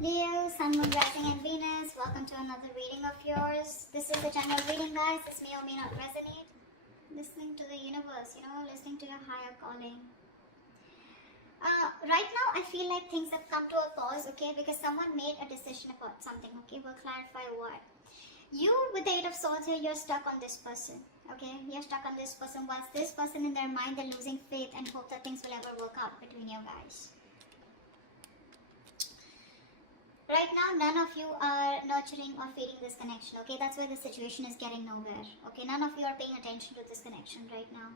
Leo, Sun, Moon, Rising and Venus, welcome to another reading of yours. This is the general reading, guys. This may or may not resonate. Listening to the universe, listening to your higher calling. Right now, I feel like things have come to a pause, okay, because someone made a decision about something, okay. We'll clarify what. You, with the Eight of Swords here, you're stuck on this person, okay. You're stuck on this person. Once this person in their mind, they're losing faith and hope that things will ever work out between you guys. Right now, none of you are nurturing or feeding this connection, okay? That's why the situation is getting nowhere, okay? None of you are paying attention to this connection right now.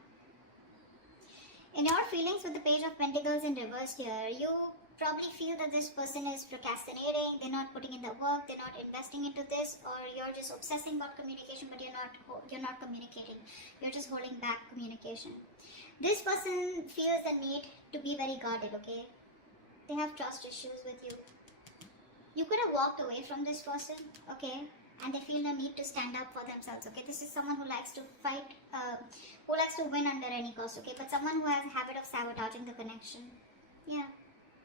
In your feelings with the Page of Pentacles in reverse here, you probably feel that this person is procrastinating, they're not putting in the work, they're not investing into this, or you're just obsessing about communication, but you're not communicating. You're just holding back communication. This person feels the need to be very guarded, okay? They have trust issues with you. You could have walked away from this person, okay, and they feel the need to stand up for themselves, okay. This is someone who likes to fight, who likes to win under any cost, okay, but someone who has a habit of sabotaging the connection. Yeah,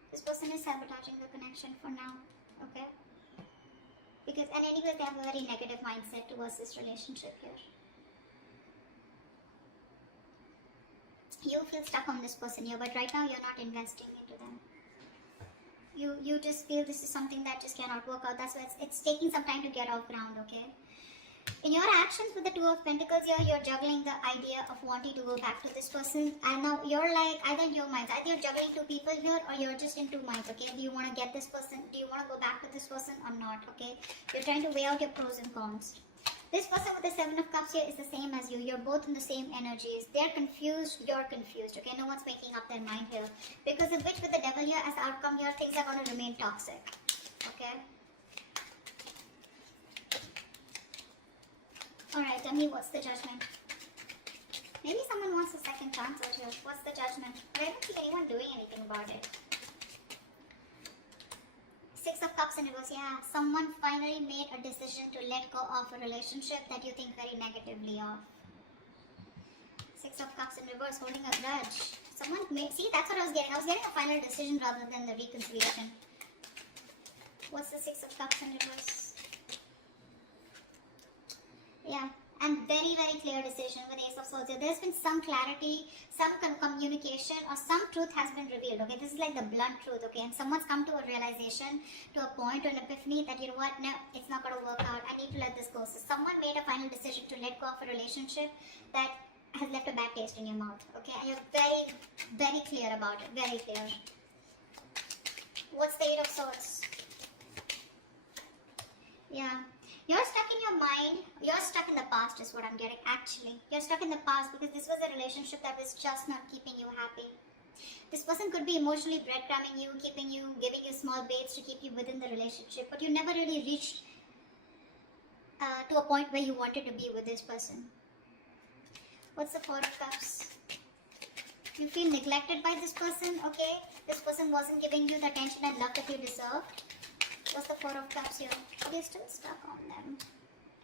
this person is sabotaging the connection for now, okay, because, and anyways, they have a very negative mindset towards this relationship here. You feel stuck on this person here, but right now you're not investing into them. You just feel this is something that just cannot work out. That's why it's taking some time to get off ground, okay? In your actions with the Two of Pentacles here, you're juggling the idea of wanting to go back to this person. And now you're like, either in your minds, either you're juggling two people here or you're just in two minds, okay? Do you want to get this person? Do you want to go back to this person or not, okay? You're trying to weigh out your pros and cons. This person with the Seven of Cups here is the same as you. You're both in the same energies. They're confused, you're confused, okay? No one's making up their mind here. Because of which with the Devil here as the outcome here, things are going to remain toxic, okay? Alright, tell me what's the judgment. Maybe someone wants a second chance out here. What's the judgment? But I don't see anyone doing anything about it. Six of Cups in reverse, yeah. Someone finally made a decision to let go of a relationship that you think very negatively of. Six of Cups in reverse, holding a grudge. Someone made, see, that's what I was getting. I was getting a final decision rather than the reconciliation. What's the Six of Cups in reverse? Yeah, and very, very clear decision with Ace of Swords. There's been some clarity, some communication, or some truth has been revealed, okay? This is like the blunt truth, okay? And someone's come to a realization, to a point, to an epiphany that, you know what, no, it's not going to work out. I need to let this go. So someone made a final decision to let go of a relationship that has left a bad taste in your mouth, okay? And you're very, very clear about it, very clear. What's the Eight of Swords? Yeah. You're stuck in your mind, you're stuck in the past is what I'm getting actually. You're stuck in the past because this was a relationship that was just not keeping you happy. This person could be emotionally breadcrumbing you, keeping you, giving you small baits to keep you within the relationship, but you never really reached to a point where you wanted to be with this person. What's the Four of Cups? You feel neglected by this person, okay? This person wasn't giving you the attention and love that you deserved. What's the Four of Cups here? You're still stuck on them.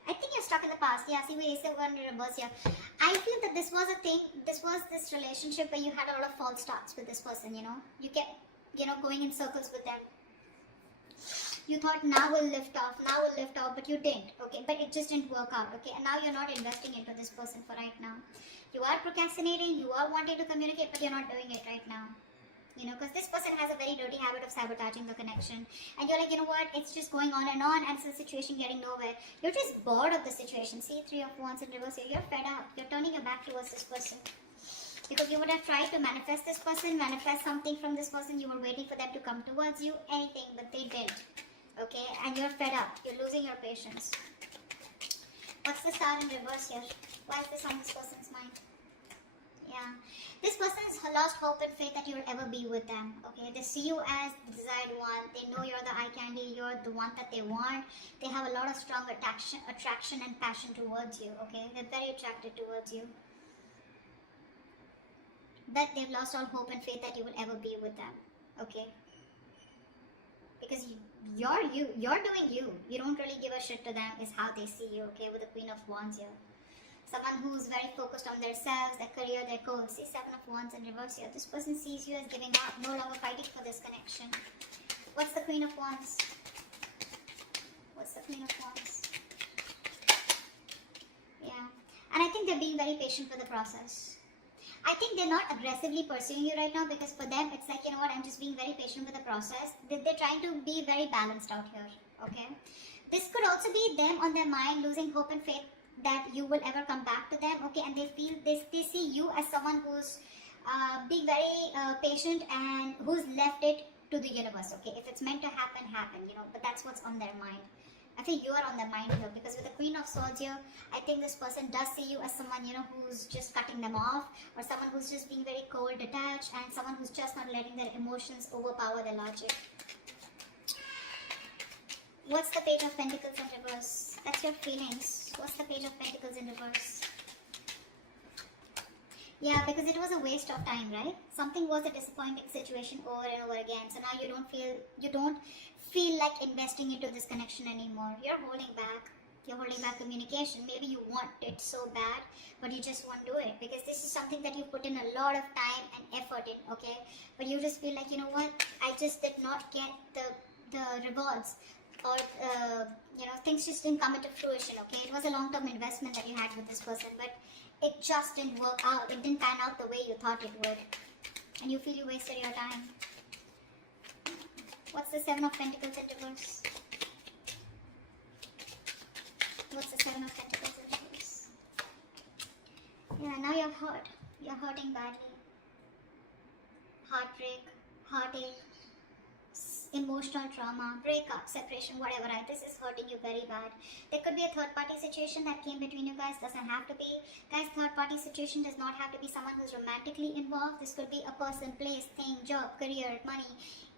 I think you're stuck in the past. Yeah, see, we Ace of Wands in reverse here. I feel that this was a thing, this was this relationship where you had a lot of false starts with this person, you know. You kept, going in circles with them. You thought now we'll lift off, but you didn't, okay? But it just didn't work out, okay? And now you're not investing into this person for right now. You are procrastinating, you are wanting to communicate, but you're not doing it right now. Because this person has a very dirty habit of sabotaging the connection. And you're like, you know what, it's just going on, and it's a situation getting nowhere. You're just bored of the situation. See, Three of Wands in reverse here. You're fed up. You're turning your back towards this person. Because you would have tried to manifest this person, manifest something from this person. You were waiting for them to come towards you, anything, but they didn't. Okay, and you're fed up. You're losing your patience. What's the Star in reverse here? Why is this on this person's mind? Yeah, this person has lost hope and faith that you'll ever be with them, okay? They see you as the desired one. They know you're the eye candy, you're the one that they want. They have a lot of strong attraction and passion towards you, okay? They're very attracted towards you. But they've lost all hope and faith that you will ever be with them, okay? Because you're doing you. You don't really give a shit to them is how they see you, okay? With the Queen of Wands here. Someone who's very focused on themselves, their career, their goals. See, Seven of Wands in reverse here. This person sees you as giving up, no longer fighting for this connection. What's the Queen of Wands? What's the Queen of Wands? Yeah. And I think they're being very patient with the process. I think they're not aggressively pursuing you right now, because for them it's like, you know what, I'm just being very patient with the process. They're trying to be very balanced out here. Okay. This could also be them on their mind losing hope and faith that you will ever come back to them. Okay. And they feel they see you as someone who's being very patient and who's left it to the universe. Okay. If it's meant to happen, but that's what's on their mind. I think you are on their mind here, because with the Queen of Swords here, I think this person does see you as someone, who's just cutting them off, or someone who's just being very cold, detached, and someone who's just not letting their emotions overpower their logic. What's the Page of Pentacles in reverse? That's your feelings. What's the Page of Pentacles in reverse? Yeah, because it was a waste of time, right? Something was a disappointing situation over and over again. So now you don't feel like investing into this connection anymore. You're holding back. You're holding back communication. Maybe you want it so bad, but you just won't do it, because this is something that you put in a lot of time and effort in, okay? But you just feel like, you know what? I just did not get the rewards, or things just didn't come into fruition. Okay, it was a long-term investment that you had with this person, but it just didn't work out. It didn't pan out the way you thought it would, and you feel you wasted your time. What's the Seven of Pentacles in reverse? What's the Seven of Pentacles in reverse? Yeah, now you're hurt. You're hurting badly. Heartbreak, heartache, emotional trauma, breakup, separation, whatever, right? This is hurting you very bad. There could be a third party situation that came between you guys. Doesn't have to be. Guys, third party situation does not have to be someone who's romantically involved. This could be a person, place, thing, job, career, money,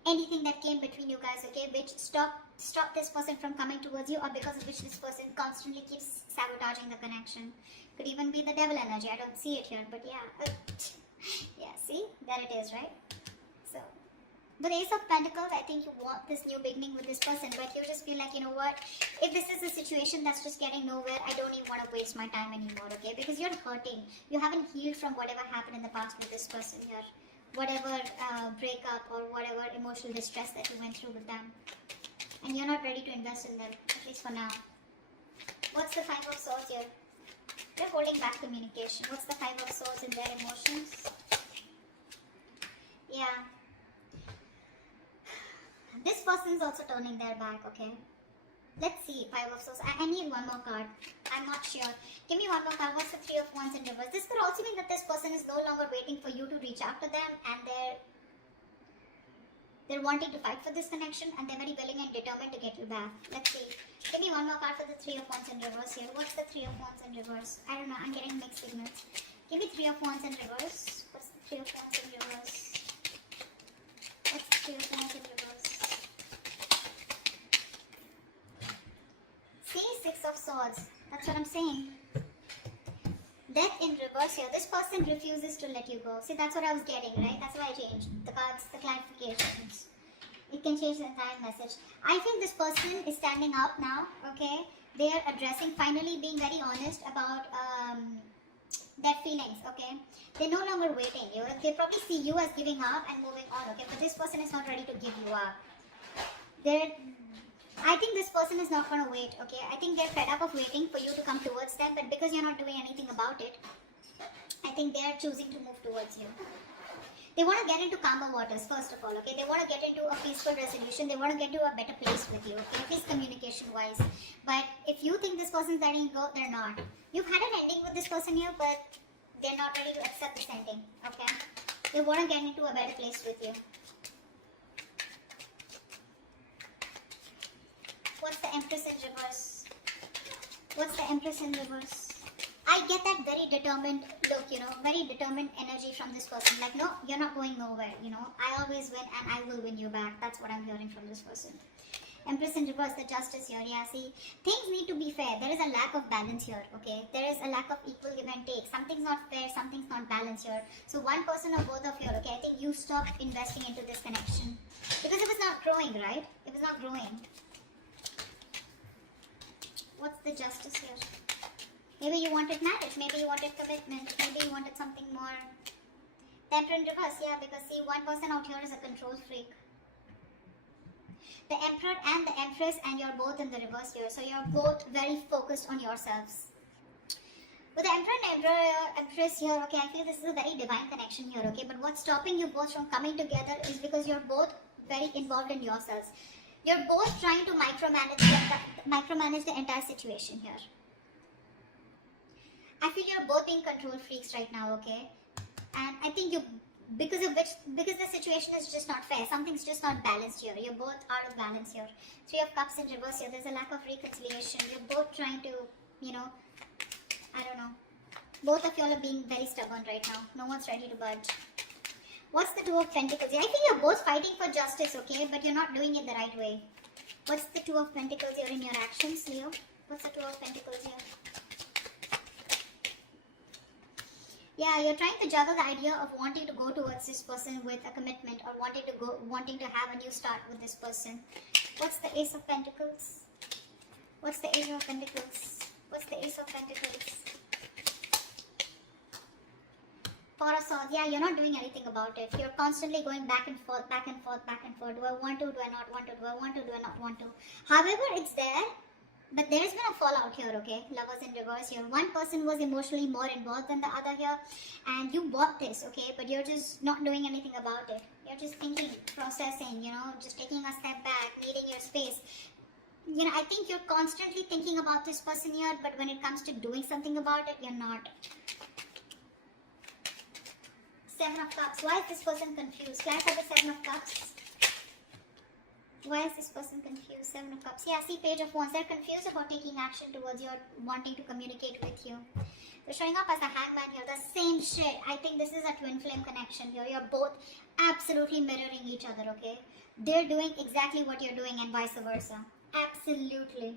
anything that came between you guys, okay, which stop this person from coming towards you, or because of which this person constantly keeps sabotaging the connection. Could even be the devil energy. I don't see it here, but yeah. Yeah, see? There it is, right? So the Ace of Pentacles, I think you want this new beginning with this person, but you just feel like, you know what, if this is a situation that's just getting nowhere, I don't even want to waste my time anymore, okay? Because you're hurting. You haven't healed from whatever happened in the past with this person here. Whatever breakup or whatever emotional distress that you went through with them. And you're not ready to invest in them, at least for now. What's the Five of Swords here? They're holding back communication. What's the Five of Swords in their emotions? Yeah. This person is also turning their back, okay? Let's see, Five of Swords. I need one more card. I'm not sure. Give me one more card. What's the Three of Wands in reverse? This could also mean that this person is no longer waiting for you to reach out to them, and they're wanting to fight for this connection, and they're very willing and determined to get you back. Let's see. Give me one more card for the Three of Wands in reverse here. What's the Three of Wands in reverse? I don't know. I'm getting mixed signals. Give me Three of Wands in reverse. What's the Three of Wands in reverse? What's the Three of Wands in reverse? See, Six of Swords. That's what I'm saying. Death in reverse here. This person refuses to let you go. See, that's what I was getting, right? That's why I changed the cards, the clarifications. It can change the entire message. I think this person is standing up now, okay? They are addressing, finally being very honest about their feelings, okay? They're no longer waiting. They probably see you as giving up and moving on, okay? But this person is not ready to give you up. I think this person is not going to wait, okay? I think they're fed up of waiting for you to come towards them, but because you're not doing anything about it, I think they're choosing to move towards you. They want to get into calmer waters, first of all, okay? They want to get into a peaceful resolution. They want to get to a better place with you, okay? At least communication-wise. But if you think this person's letting you go, they're not. You've had an ending with this person here, but they're not ready to accept this ending, okay? They want to get into a better place with you. What's the Empress in reverse? What's the Empress in reverse? I get that very determined look, very determined energy from this person. Like, no, you're not going nowhere, I always win and I will win you back. That's what I'm hearing from this person. Empress in reverse, the Justice here. Yeah, see, things need to be fair. There is a lack of balance here, okay? There is a lack of equal give and take. Something's not fair, something's not balanced here. So one person or both of you, okay, I think you stop investing into this connection. Because it was not growing, right? It was not growing. What's the Justice here? Maybe you wanted marriage, maybe you wanted commitment, maybe you wanted something more. Temperance in reverse, yeah, because see, one person out here is a control freak. The Emperor and the Empress, and you're both in the reverse here. So you're both very focused on yourselves. With the Emperor and Empress here, okay, I feel this is a very divine connection here, okay. But what's stopping you both from coming together is because you're both very involved in yourselves. You're both trying to micromanage the entire situation here. I feel you're both being control freaks right now, okay. And I think because the situation is just not fair. Something's just not balanced here. You're both out of balance here. Three of Cups in reverse here. There's a lack of reconciliation. You're both trying to, I don't know. Both of y'all are being very stubborn right now. No one's ready to budge. What's the Two of Pentacles here? I feel you're both fighting for justice, okay? But you're not doing it the right way. What's the Two of Pentacles here in your actions, Leo? What's the Two of Pentacles here? Yeah, you're trying to juggle the idea of wanting to go towards this person with a commitment, or wanting to have a new start with this person. What's the Ace of Pentacles? What's the Ace of Pentacles? What's the Ace of Pentacles? Four of Swords. Yeah, you're not doing anything about it. You're constantly going back and forth, back and forth, back and forth. Do I want to? Do I not want to? Do I want to? Do I not want to? However, it's there. But there has been a fallout here, okay? Lovers in reverse here. One person was emotionally more involved than the other here. And you bought this, okay? But you're just not doing anything about it. You're just thinking, processing, just taking a step back, needing your space. I think you're constantly thinking about this person here, but when it comes to doing something about it, you're not. Seven of Cups. Why is this person confused? Clarify the Seven of Cups. Why is this person confused? Seven of Cups. Yeah, see, Page of Wands. They're confused about taking action towards you or wanting to communicate with you. They're showing up as a hangman here. The same shit. I think this is a twin flame connection here. You're both absolutely mirroring each other, okay? They're doing exactly what you're doing and vice versa. Absolutely.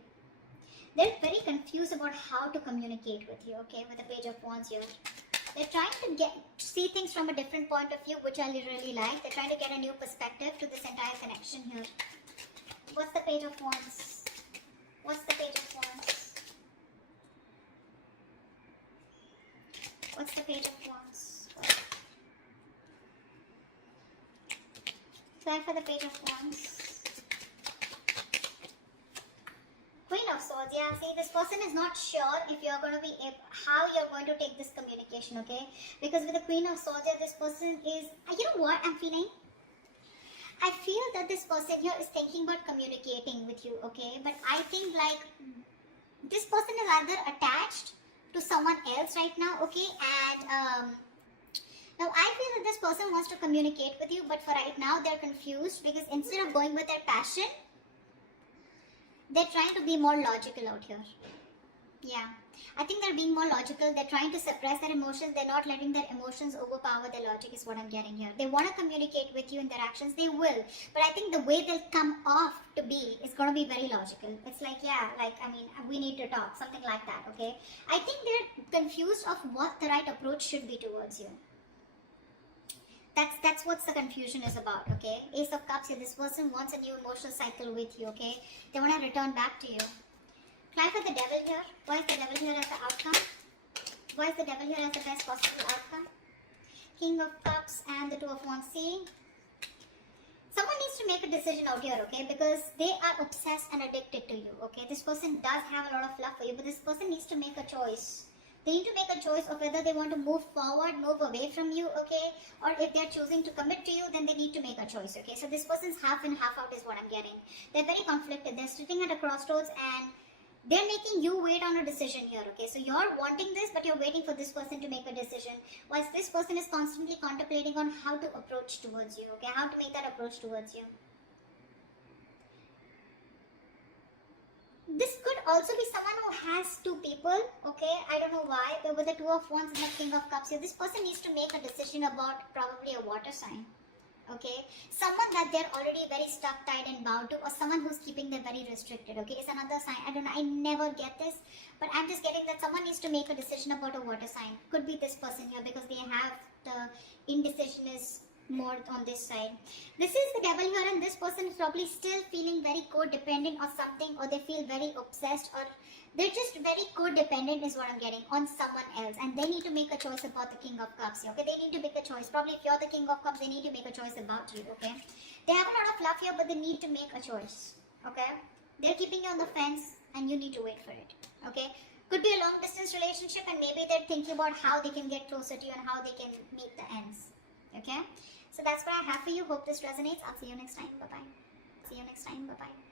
They're very confused about how to communicate with you, okay? With the Page of Wands here. They're trying to see things from a different point of view, which I really like. They're trying to get a new perspective to this entire connection here. What's the Page of Wands? What's the Page of Wands? What's the Page of Wands? Try for the Page of Wands. Queen of Swords. Yeah, see, this person is not sure if you're going to be how you're going to take this communication, okay? Because with the Queen of Swords, yeah, this person is, you know what I'm feeling? I feel that this person here is thinking about communicating with you, okay? But I think like this person is either attached to someone else right now, okay? And now I feel that this person wants to communicate with you, but for right now they're confused because instead of going with their passion, they're trying to be more logical out here. Yeah. I think they're being more logical. They're trying to suppress their emotions. They're not letting their emotions overpower their logic is what I'm getting here. They want to communicate with you in their actions. They will. But I think the way they'll come off to be is going to be very logical. It's like, yeah, like, I mean, we need to talk. Something like that, okay? I think they're confused of what the right approach should be towards you. That's what the confusion is about, okay? Ace of Cups here. This person wants a new emotional cycle with you, okay? They want to return back to you. Clarify the Devil here. Why is the Devil here as the outcome? Why is the Devil here as the best possible outcome? King of Cups and the Two of Wands. See? Someone needs to make a decision out here, okay? Because they are obsessed and addicted to you, okay? This person does have a lot of love for you, but this person needs to make a choice. They need to make a choice of whether they want to move forward, move away from you, okay? Or if they're choosing to commit to you, then they need to make a choice, okay? So this person's half in, half out is what I'm getting. They're very conflicted. They're sitting at a crossroads and they're making you wait on a decision here, okay? So you're wanting this, but you're waiting for this person to make a decision. Whilst this person is constantly contemplating on how to approach towards you, okay? How to make that approach towards you. This could also be someone who has two people, okay? I don't know why, but with the Two of Wands and the King of Cups here, this person needs to make a decision about probably a water sign, okay? Someone that they're already very stuck, tied and bound to, or someone who's keeping them very restricted, okay? It's another sign. I don't know, I never get this, but I'm just getting that someone needs to make a decision about a water sign. Could be this person here because they have the indecision is more on this side. This is the devil here, and this person is probably still feeling very codependent or something, or they feel very obsessed, or they're just very codependent is what I'm getting on someone else, and they need to make a choice about the King of Cups here. Okay, they need to make a choice. Probably if you're the King of Cups, they need to make a choice about you. Okay, they have a lot of love here, but they need to make a choice. Okay, they're keeping you on the fence, and you need to wait for it. Okay. Could be a long distance relationship, and maybe they're thinking about how they can get closer to you and how they can meet the ends. Okay, so that's what I have for you. Hope this resonates. I'll see you next time. Bye bye. See you next time. Bye bye.